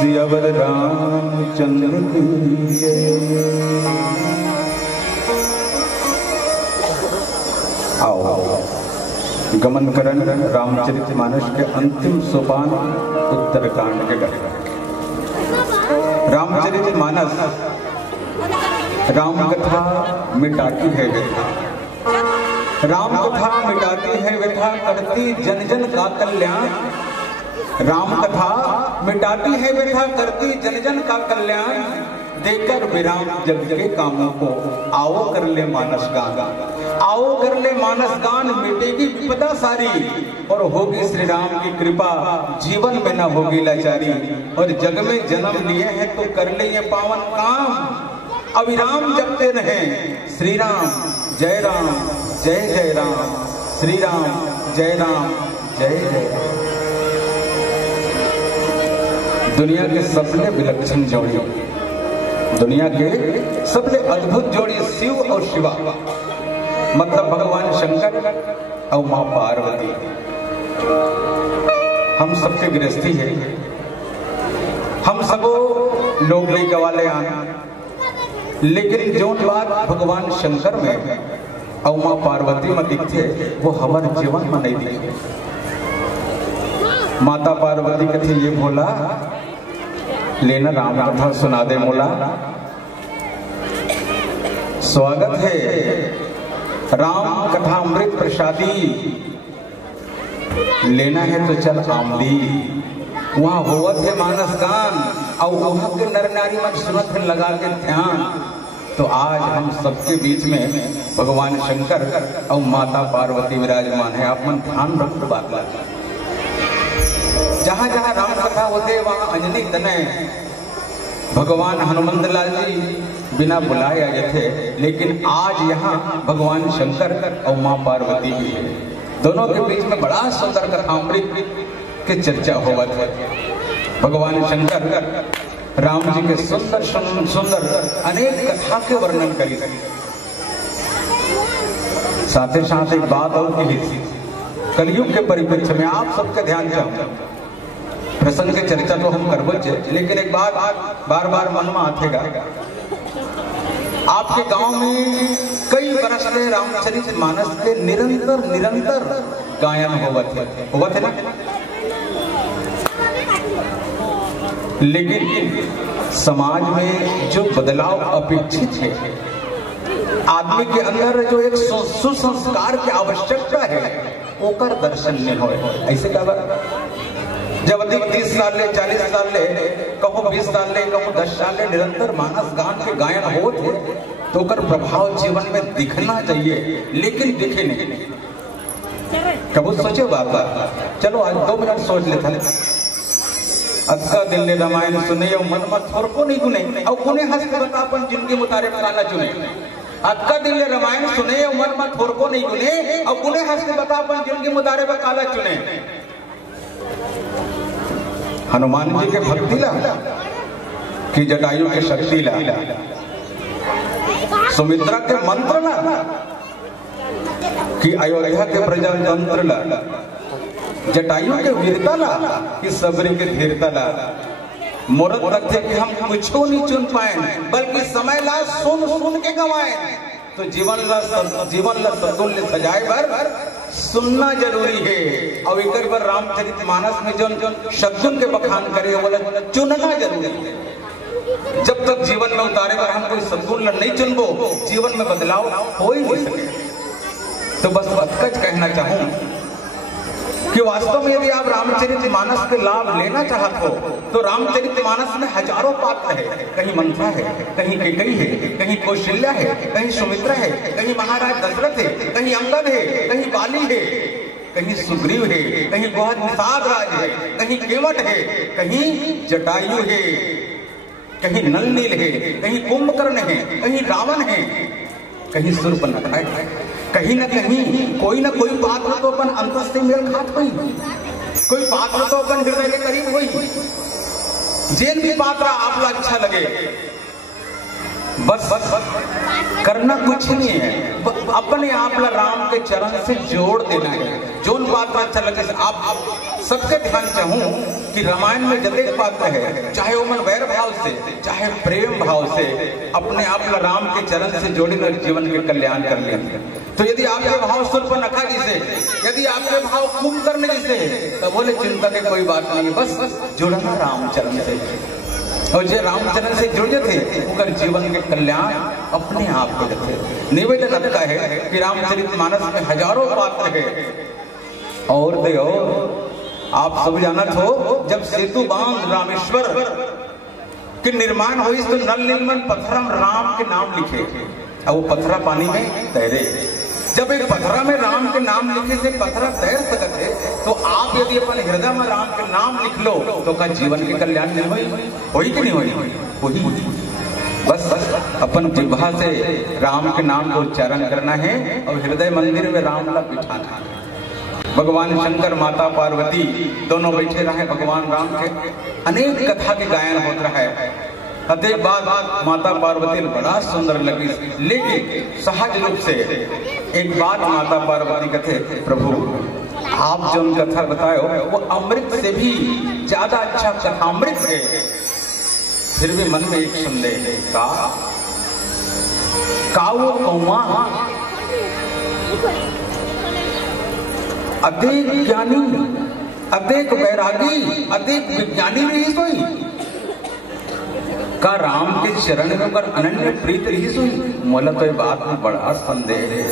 सियावर रामचंद्र की आओ गमन करन रामचरितमानस के अंतिम सोपान उत्तरकांड के घर। रामचरितमानस राम कथा मिटाती है व्यथा, राम कथा मिटाती है व्यथा, करती जन जन का कल्याण। राम कथा मिटाती है व्यथा, करती जन जन का कल्याण। देकर विराम जग के कामों को, आओ कर ले मानस गान, आओ कर ले मानस गान। मिटेगी विपदा सारी और होगी श्री राम की कृपा, जीवन में न होगी लाचारी। और जग में जन्म लिए हैं तो कर ले ये पावन काम, अविराम जपते रहे श्री राम जय राम जय जय राम, श्री राम जय जय राम। दुनिया के सबसे विलक्षण जोड़ी, दुनिया के सबसे अद्भुत जोड़ी शिव और शिवा, मतलब भगवान शंकर और मां पार्वती। हम सबके गृहस्थी है, हम सबो लोग नहीं गवाले आना, लेकिन जो बात भगवान शंकर में और मां पार्वती में दिखते वो हमारे जीवन में नहीं दिखे। माता पार्वती कथी ये बोला लेना राम कथा सुना दे मोला। स्वागत है राम कथा अमृत प्रसादी, लेना है तो चल आमली। वहां होवत है मानस गान और वहां के नर नारी मन सुनत है लगा के ध्यान। तो आज हम सबके बीच में भगवान शंकर और माता पार्वती विराजमान है। आप मन ध्यान रख बात लगा, जहां जहां राम कथा होते वहां अंजनी तनय भगवान हनुमंत लाल जी बिना बुलाए आए थे, लेकिन आज यहाँ भगवान शंकर और मां पार्वती भी है। दोनों के बीच में बड़ा सुंदर कथामृत के चर्चा हुआ था। भगवान शंकर राम जी के सुंदर सुंदर अनेक कथा के वर्णन करी, साथ ही साथ एक बात और कही थी। कलयुग के परिप्रेक्ष्य में आप सबके ध्यान चाहूंगा, प्रसंग के चर्चा तो हम करबो, लेकिन एक बात बार बार मन में आतेगा। आपके गांव में कई वर्ष से रामचरितमानस के निरंतर गायन हुआ थे ना, लेकिन समाज में जो बदलाव अपेक्षित है, आदमी के अंदर जो एक सुसंस्कार की आवश्यकता है, ओकर दर्शन नहीं हो। ऐसे क्या बात, जब अधिक 30 साल ले 40 साल ले कहो 20 साल ले कहो 10 साल ले निरंतर मानस गान के गायन हो थे, तो कर प्रभाव जीवन में दिखना चाहिए, लेकिन दिखे नहीं। कबू सोचे बात, चलो आज 2 मिनट सोच लेता है। अक्का दिल ने रामायण सुने मन मत थोर को नहीं गुने और कुने हंस के बता अपन जिनके मुताबिक काला चुने। अक्का दिल ने रामायण सुने मन मत थोर को नहीं गुने और कुने हंस के बता अपन जिनके मुताबिक काला चुने। हनुमान जी के भक्ति ला कि जटायु के शक्ति ला, सुमित्रा के मंत्र ला कि अयोध्या के प्रजा तंत्र ला, जटायु के वीरता ला कि सबरी के धीरता ला। मुहूर्त रखते कि हम कुछ नहीं चुन पाए, बल्कि समय ला सुन के गवाए। तो जीवन ला सतुल्य सजाए भर सुनना जरूरी है। और एक बार रामचरितमानस में जो शब्दों के बखान करे बोले चुनना जरूरी है। जब तक जीवन में उतारे पर हम कोई सद्गुण नहीं चुनबो, जीवन में बदलाव हो ही नहीं सके। तो बस अटकच कहना चाहूं कि वास्तव में यदि आप रामचरितमानस के लाभ लेना चाहते हो, तो रामचरितमानस में हजारों पात्र है। कहीं मंथरा है, कहीं कैकेयी है, कहीं कौशल्या है, कहीं सुमित्रा है, कहीं महाराज दशरथ है, कहीं अंगद है, कहीं बाली है, कहीं सुग्रीव है, कहीं बहुत निषाद राज है, कहीं केवट है, कहीं जटायु है, कहीं नल नील है, कहीं कुंभकर्ण है, कहीं रावण है, कहीं शूर्पणखा है। कहीं न कहीं कोई न कोई पात्र तो अपन अंतर से मेल खात हुई, कोई पात्र तो अपन हृदय के करीब हुई। जेल भी पात्र आपको अच्छा लगे, बस करना कुछ नहीं है, अपने आप ला राम के चरण से जोड़ देना है। जोन बात अच्छा लगे आप सबके ध्यान चाहूं कि रामायण में जतेक पात्र है, चाहे वो मन वैर भाव से चाहे प्रेम भाव से, अपने आप ला राम के चरण से जोड़े और जीवन के कल्याण कर ले। तो यदि आपके भाव सूर्पनखा जी से, यदि आपके भाव कुंभकर्ण जी से, तो बोले चिंता की कोई बात नहीं, बस जुड़ना रामचरण से। और जो रामचरण से जुड़े थे उनका जीवन के कल्याण अपने आप हो जाते। निवेदन रखता है कि रामचरितमानस में हजारों पात्र है। और देखो आप सब जानत हो, जब सेतु बांध रामेश्वर के निर्माण हुई तो नल नीलमन पत्थरा राम के नाम लिखे और वो पत्थरा पानी में तैरे। जब एक पत्थरा में राम के नाम लिखे से पत्थरा तैर सकते, तो आप यदि अपन हृदय में राम के नाम लिख लो तो का जीवन के कल्याण नहीं होई कि नहीं होई? बस अपन जिह्वा से राम के नाम को उच्चारण करना है और हृदय मंदिर में राम का बिठाना है। भगवान शंकर माता पार्वती दोनों बैठे रहे भगवान राम के, अनेक कथा के गायन होता है। अतः बात माता पार्वती ने बड़ा सुंदर लगी, लेकिन सहज रूप से एक बात माता पार्वती कहते, प्रभु आप जो कथा बताए वो अमृत से भी ज्यादा अच्छा कथामृत है। फिर भी मन में एक संदेह है, का वो कौवा अधिक ज्ञानी, अधिक वैरागी, अधिक विज्ञानी रही सोई का राम के चरण में कर अनन्य प्रीत रही सोई? मोला तो ये बात में बड़ा संदेह है।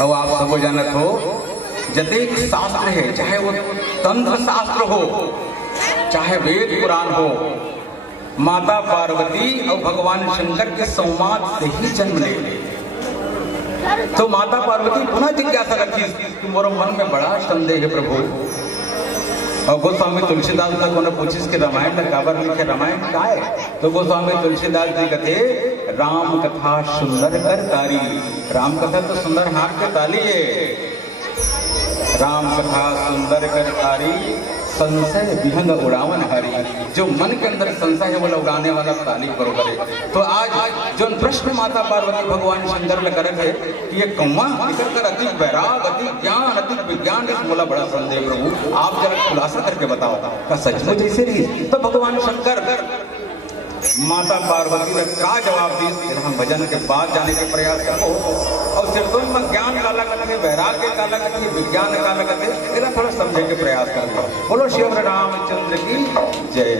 अब आप सब जानत हो, जतेक शास्त्र है, चाहे वो तंत्र शास्त्र हो चाहे वेद पुराण हो, माता पार्वती और भगवान शंकर के संवाद से ही जन्म ले। तो माता पार्वती पुनः जिज्ञासा रखी कि मोर मन में बड़ा संदेह है प्रभु। और गोस्वामी तुलसीदास तक उन्हें पूछिस कि रामायण में काबर लिखे, रामायण का है? तो गोस्वामी तुलसीदास जी कहते, राम कथा सुंदर कर तारी। राम कथा तो सुंदर हाथ के ताली है। राम कथा सुंदर कर तारी, संशय विहंग उड़ावन हरी। जो मन के अंदर संशय है वो उड़ाने वाला ताली बरोबर है। तो आज जो प्रश्न माता पार्वती भगवान शंकर ने करे थे कि ये कौवा कर अधिक वैराग, अधिक ज्ञान, अधिक विज्ञान, इस मोला बड़ा संदेह प्रभु, आप जरा खुलासा करके बताओ का सचमुच ऐसे रही? तो भगवान शंकर माता पार्वती ने का जवाब दी, हम भजन के बाद जाने के प्रयास करो। और सिर्फ में ज्ञान काला करते, वैराग्य काला करते, विज्ञान काला करते, इतना थोड़ा समझने के प्रयास करो। बोलो श्री रामचंद्र की जय।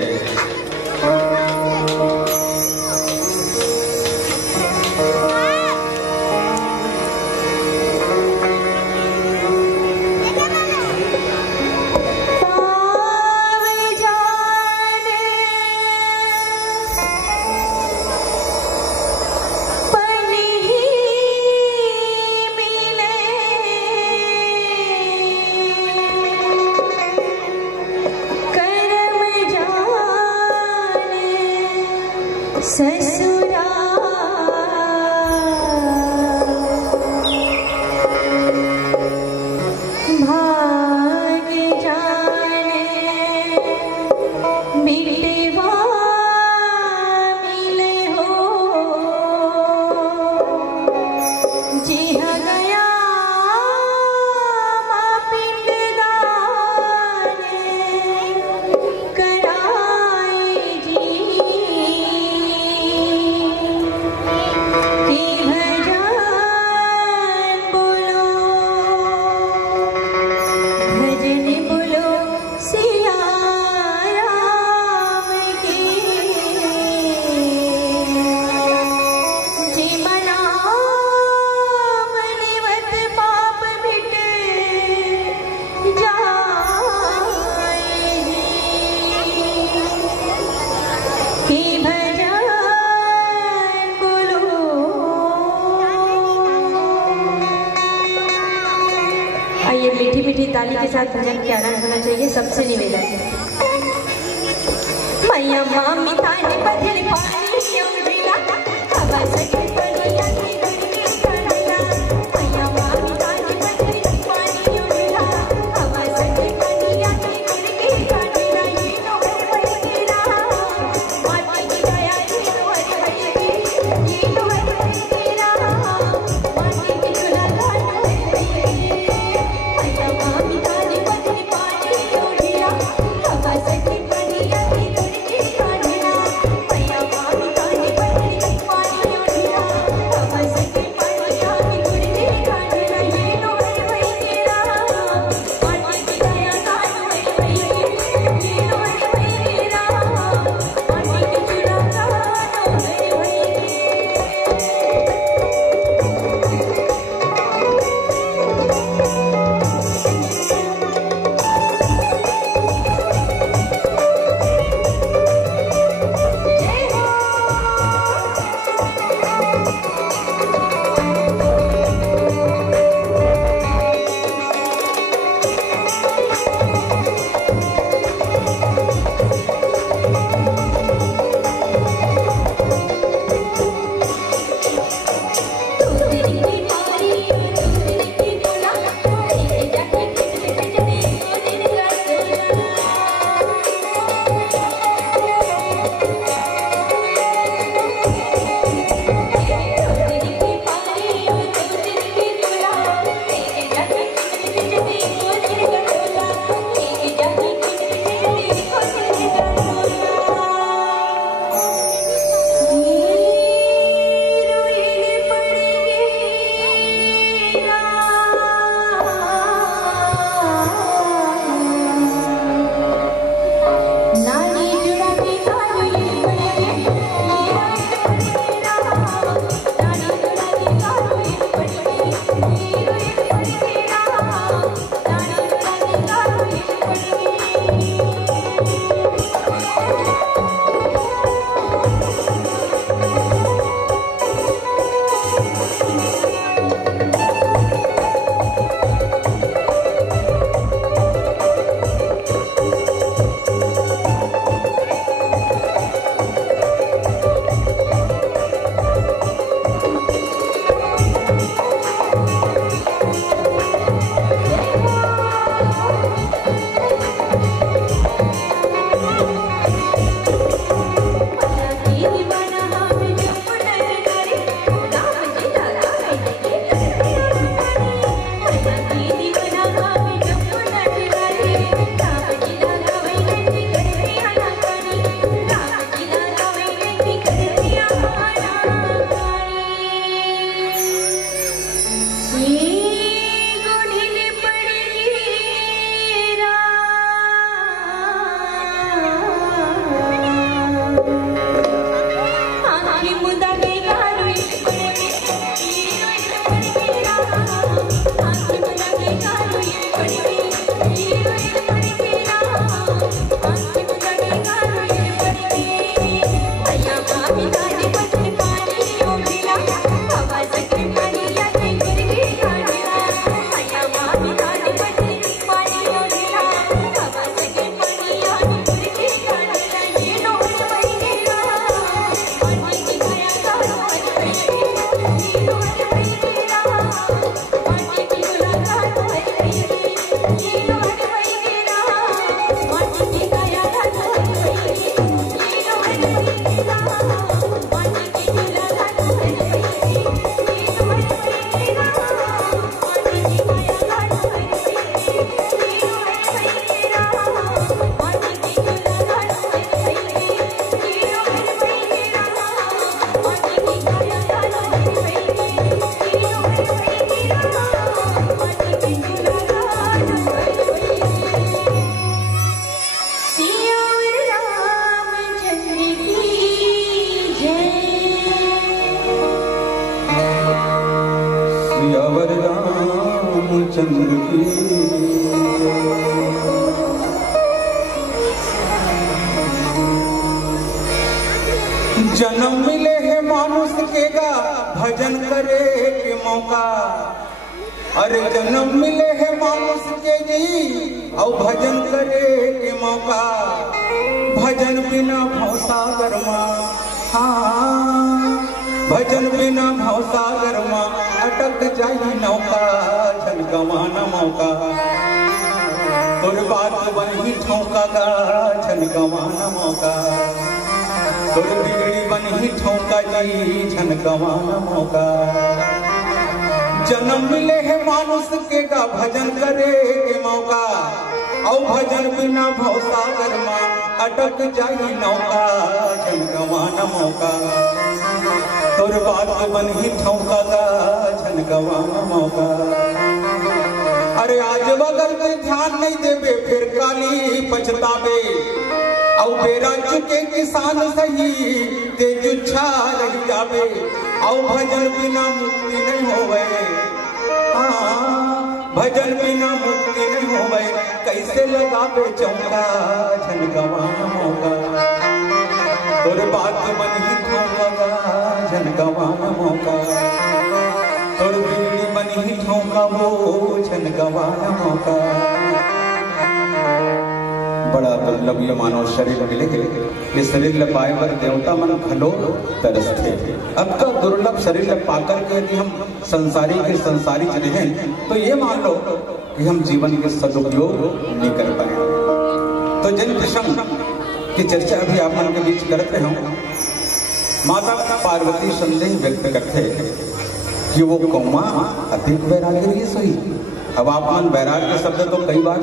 ताली के साथ भजन के आनंद होना चाहिए, सबसे निवेदन। मैया मामी ताने बदल पानी उड़िला, हवा से पनिया की गुरगी कड़िला। मैया मामी ताने बदल पानी उड़िला, हवा से पनिया की गुरगी कड़िला। ये तो घर भैया माटी की दया, ये तो घर भैया, ये तो घर तेरा माटी की जन्म मिले है मानुष के गा भजन करे के मौका। अरे जन्म मिले है मानुष के जी और भजन करे के मौका। भजन बिना भवसागर माँ, हाँ भजन बिना भवसागर माँ अटक जाई नौका। जन गवाना मौका तोर बात बनी ठोका गा। जन गवाना मौका तोर बिगड़ी बनी ठोका जी। जन गवाना मौका। जन्म मिले है मानुष के गा भजन करे के मौका। और भजन बिना भवसागर माँ अटक जाई नौका। जन गवाना मौका तोर बात बनी ठोका गा। जन गवाना मौका। अरे आज अगर ध्यान नहीं देवे फिर काली पछतावे। और बेरा चुके किसान सही तेजुच्छा रही जावे। और भजन बिना मुक्ति नहीं होवे, हाँ भजन बिना मुक्ति नहीं होवे। कैसे लगावे चौका। जन गवाना मौका तोर बात बनी ठोका। जन गवाना मौका तोर बिगड़ी बनी ठोका वो। जन गवाना मौका। बड़ा दुर्लभ ये मानव शरीर मिले। ये शरीर ले पाए पर देवता मन खलो तरसते। अब का दुर्लभ शरीर ले पाकर के यदि हम संसारी के संसारी चले हैं तो ये मान लो कि हम जीवन के सदुपयोग नहीं कर पाए। तो जिन प्रसंग की चर्चा अभी आप मन के बीच करते हैं, माता पार्वती संदेह व्यक्त करते कि वो कौमा अधिक वैराग्य सोई। अब आप मन वैराग्य शब्द तो कई बार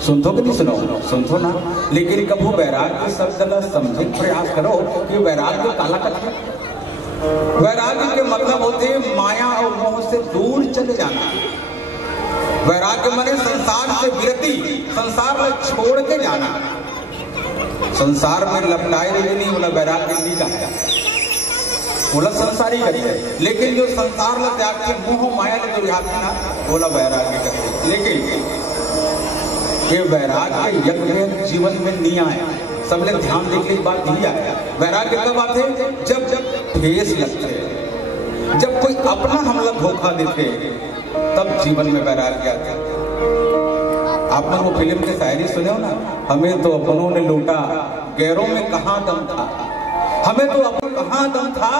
सुनतो कि नहीं सुनो, सुनतो ना। लेकिन कभी वैराग्य शब्द न समझे प्रयास करो कि वैराग्य काला कथन। वैराग्य के मतलब होते माया और मोह से दूर चले जाना। वैराग्य माने संसार से विरति, संसार में छोड़ के जाना। संसार में लपटाए नहीं बोला वैराग्य नहीं कहता, बोला संसारी करते। लेकिन जो संसार में त्याग के मोह माया ने जो याद ना बोला वैराग्य करते। लेकिन ये वैराग्य यज्ञ जीवन में नहीं आया। सबने ध्यान देने की बात नहीं आया। वैराग्य कब आते? जब जब ठेस लगते, जब कोई अपना हमला धोखा देते तब जीवन में वैराग्य आता। आपने वो फिल्म के शायरी सुने हो ना, हमें तो अपनों ने लूटा गैरों में कहाँ दम था। हमें तो अपन कहाँ दम था,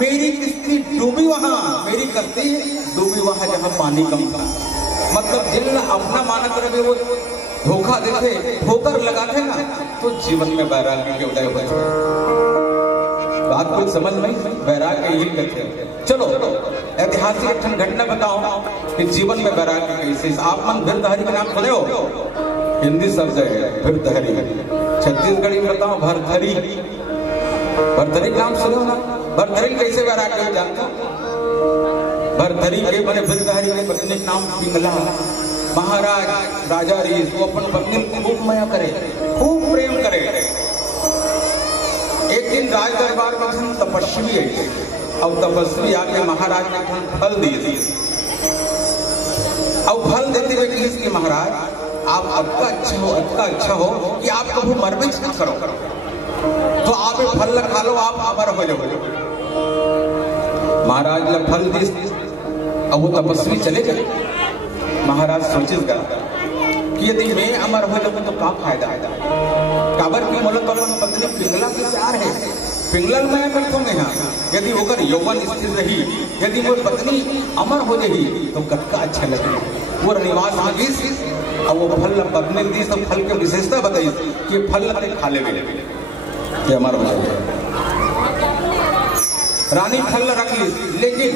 मेरी किस्ती डूबी वहां, मेरी कश्ती डूबी वहां जहां पानी कम था। मतलब जिन अपना मानक रहे वो धोखा देते, ठोकर लगाते ना, तो जीवन में वैराग्य के उदय होते। बात कुछ समझ नहीं, वैराग्य यही कहते हैं। चलो ऐतिहासिक घटना बताओ कि जीवन में वैराग्य कैसे। आप मन भीरधारी का नाम सुने हो? हिंदी शब्द है भीरधारी। छत्तीसगढ़ी में बताओ भरथरी। भरथरी का नाम सुने हो ना? भरथरी कैसे वैराग्य जानते हो? भरथरी के बने भीरधारी के पत्नी का नाम पिंगला। महाराज राजा रीस वो अपन पत्नी खूब माया करे, खूब प्रेम करे। एक दिन राज दरबार में तपस्वी है और तपस्वी आके महाराज ने फल दिए। और फल देते हुए कि महाराज आप आपका अच्छा हो कि आप कभी मर भी मत करो, तो आप फल खा लो, आप अमर हो जाओ। महाराज ने फल दी। अब वो तपस्वी चले गए। महाराज सोचेगा कि यदि मैं अमर हो जाऊं तो क्या फायदा है। काबर की मोलत पत्नी पिंगला से प्यार है, पिंगलन मैं करता हूँ यहाँ। यदि होकर यौवन स्थिर रही, यदि वो पत्नी अमर हो जाएगी तो कटका अच्छा लगे। वो रनिवास में गई और वो फल पत्नी दी। सब फल की विशेषता बताई कि फल खा ले अमर हो जाए। रानी फल रख ली, लेकिन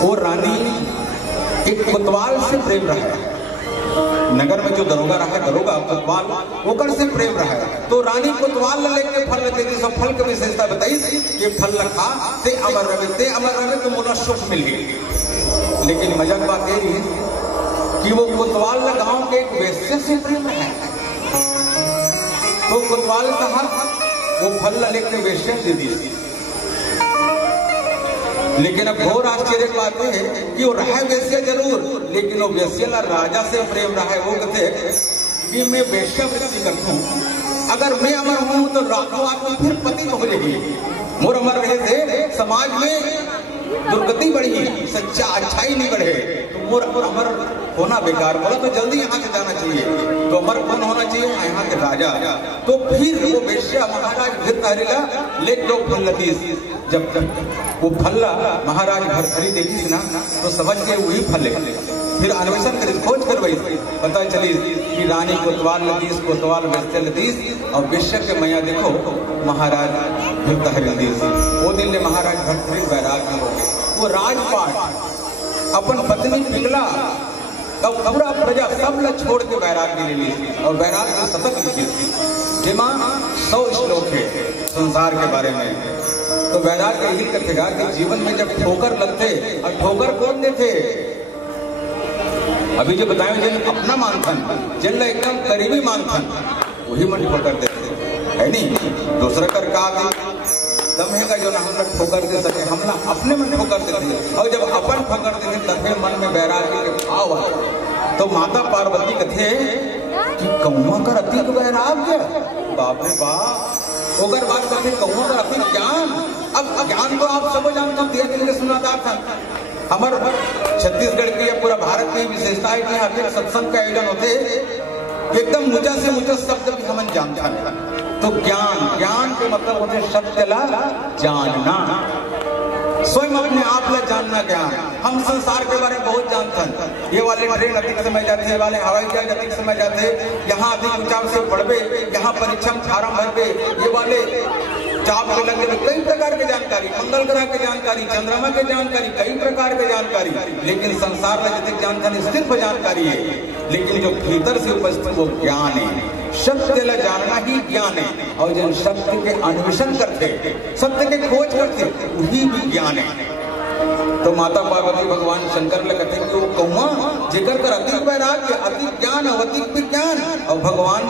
वो रानी एक कोतवाल से प्रेम रहा है। नगर में जो दरोगा रहा है, दरोगा कोतवाल ओकर से प्रेम रहा है। तो रानी कोतवाल लेके फल लेते थी। सब फल की विशेषता बताई कि फल रखा ते अमर रहे तो मुना सुख मिल गई। लेकिन मजाक बात ये रही कि वो कोतवाल गांव के एक वेश्या से प्रेम रहा है। तो कोतवाल साहब वो फल लेके वेश्या दे दी। लेकिन अब घोर आश्चर्य की बात है कि वो रहा वेश्या जरूर, लेकिन वो वेश्या राजा से प्रेम रहा है। वो कहते कि मैं वेश्यावृत्ति करता हूँ, अगर मैं अमर हूँ तो तो आपकी फिर पति हो जाएगी। मोर अमर रहे थे समाज में दुर्गति बढ़ी, सच्चा अच्छाई नहीं बढ़े तो मोर अमर होना बेकार। बोला तो जल्दी यहाँ से जाना चाहिए। तो अमर कौन होना चाहिए? यहाँ के राजा। तो फिर वो वेश्या महाराज भृतहरिला ले लो फल्लतीस। जब वो फल्ला महाराज भर्तहरि देखी ना तो समझ के वही फल। फिर अन्वेषण कर खोज करवाई, पता चली कि रानी कोतवाल लतीस, कोतवाल वेश्या लतीस और वेश्या के मैया देखो महाराज भृतहरि लतीस। वो दिन ने महाराज भर्तहरि वैराग्य हो गए। वो राजपाट अपन पत्नी पिघला तब पूरा प्रजा सब ल छोड़ के वैराग्य ले ली और वैराग्य शतक लिखी थी जिमा 100 श्लोक है संसार के बारे में। तो वैराग्य यही कथेगा कि जीवन में जब ठोकर लगते, और ठोकर कौन देते? अभी जो बताए जिन अपना मानथन, जिन एकदम करीबी मानथन वही मन ठोकर देते है नहीं। दूसरा कर का दम है जो ना हम ठोकर दे सके, हम ना अपने मन ठोकर देते। और जब अपन ठोकर देते तभी मन में वैराग्य के भाव आए। तो माता पार्वती कथे कि कौआ कर अति वैराग्य, बाप रे बाप। ओकर बात कथे कौआ कर अति ज्ञान। अब ज्ञान तो आप सब जानते दिया के सुनाता था। हमारे छत्तीसगढ़ की या पूरा भारत की विशेषता है कि यहाँ के सत्संग का आयोजन होते एकदम ऊंचा से ऊंचा शब्द भी हम जानता है। तो ज्ञान के मतलब होते सत्य ला जानना, स्वयं अपने आप ला जानना ज्ञान। हम संसार के बारे में बहुत जानते हैं। ये वाले ट्रेन अधिक समय जाते, वाले हवाई जहाज अधिक समय जाते, यहाँ अधिक ऊंचाई से पढ़वे, यहाँ परीक्षा में फार्म भरवे, ये वाले चाप के लगे कई प्रकार की जानकारी, मंगल ग्रह की जानकारी, चंद्रमा की जानकारी, कई प्रकार की जानकारी। लेकिन संसार में जितनी जानकारी सिर्फ जानकारी है, लेकिन जो भीतर से उपस्थित वो ज्ञान है। सत्य ला जानना ही ज्ञान है। और जिन सत्य के अन्वेषण करते, सत्य के खोज करते, वही भी ज्ञान है। तो माता पार्वती भगवान शंकर ले कहते कि वो कौआ जेकर कर अति वैराग्य, अति ज्ञान, अति विज्ञान और भगवान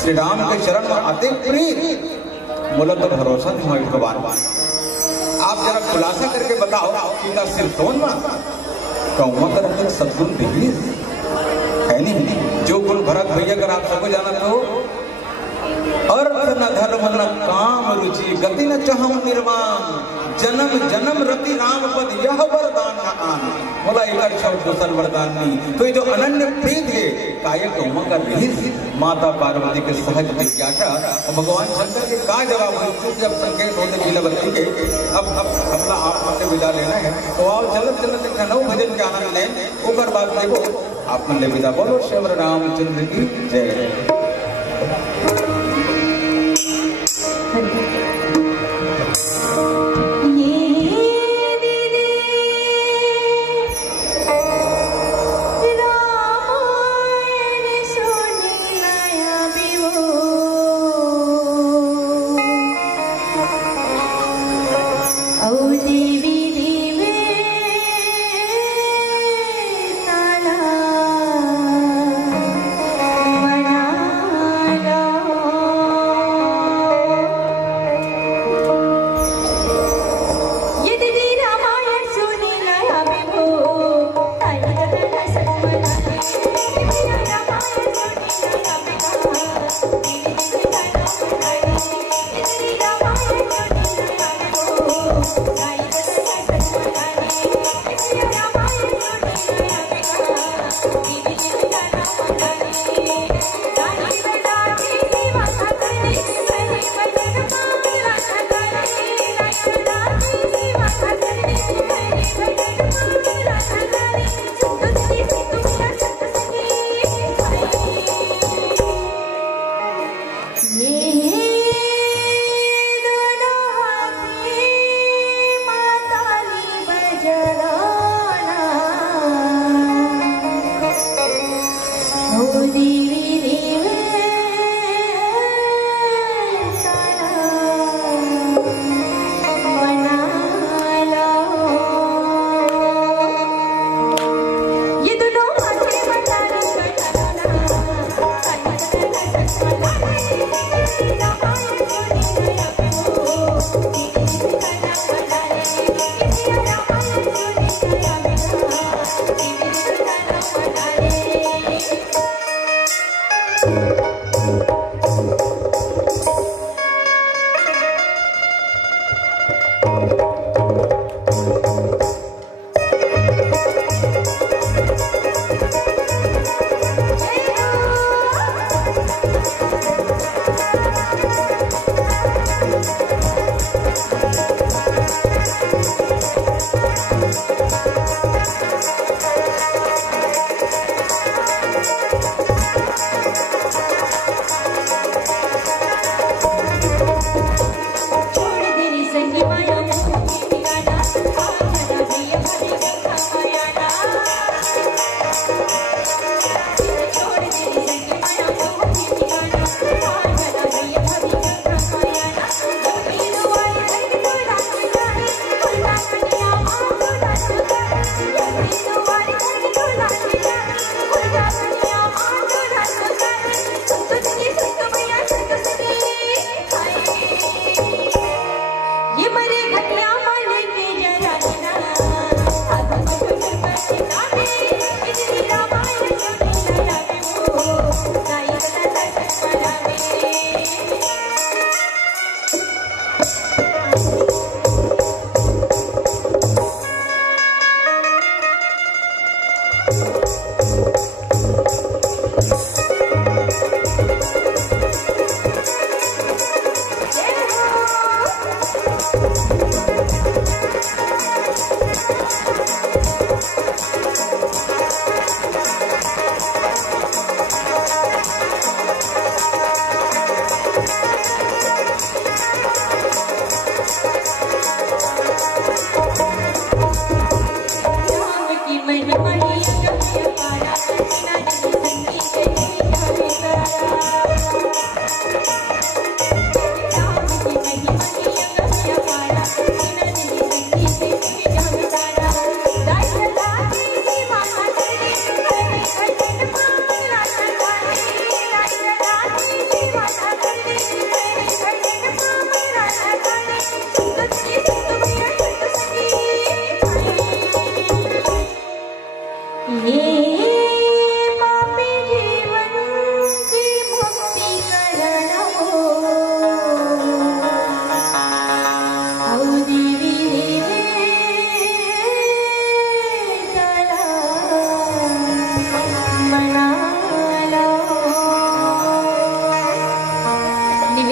श्री राम के चरण में अति प्रीत। बोला तो भरोसा नहीं भगवान। आप जरा खुलासा करके बताओ कि का सिर्फ कौन कौआ कर अति सद्गुण दिखी है नहीं। जो गुण भरत भैया कर आप सबको जाना तो अर्थ न धर्म न काम रुचि गति न चाहम निर्वाण जन्म जन्म रति राम पद यह वरदान न आन। बोला एक शब्द दूसर वरदान नहीं। तो ये जो अनन्य प्रीत है कायक कौमा का रहस्य माता पार्वती के सहज जिज्ञासा और भगवान शंकर के का जवाब है। क्योंकि अब संकेत होते लीलावती के अब अपना आप विदा लेना है। तो आओ चलत चलत एक नौ भजन के आनंद लें। ऊपर बात देखो आप मन ले विदा बोलो श्री रामचंद्र की जय।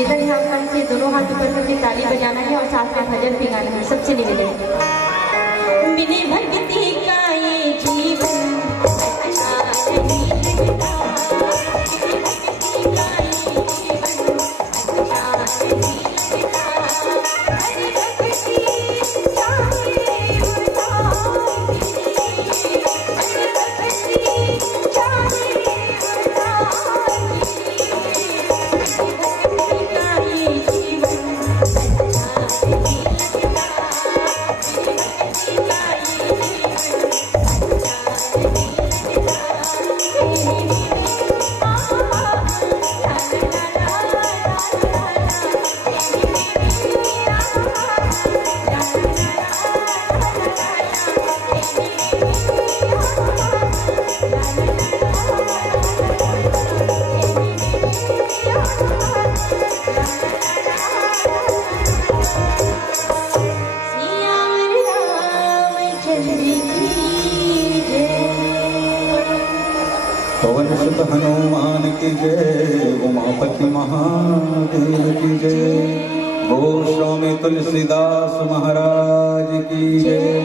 निवेदन है आप मन से दोनों हाथ ऊपर करके ताली बजाना है और साथ में भजन भी गाना है। सबसे निवेदन है। बिने भक्ति का ये जीवन पवन सुत हनुमान की जय, उमापति महादेव की जय, गो स्वामी तुलसीदास महाराज की जय।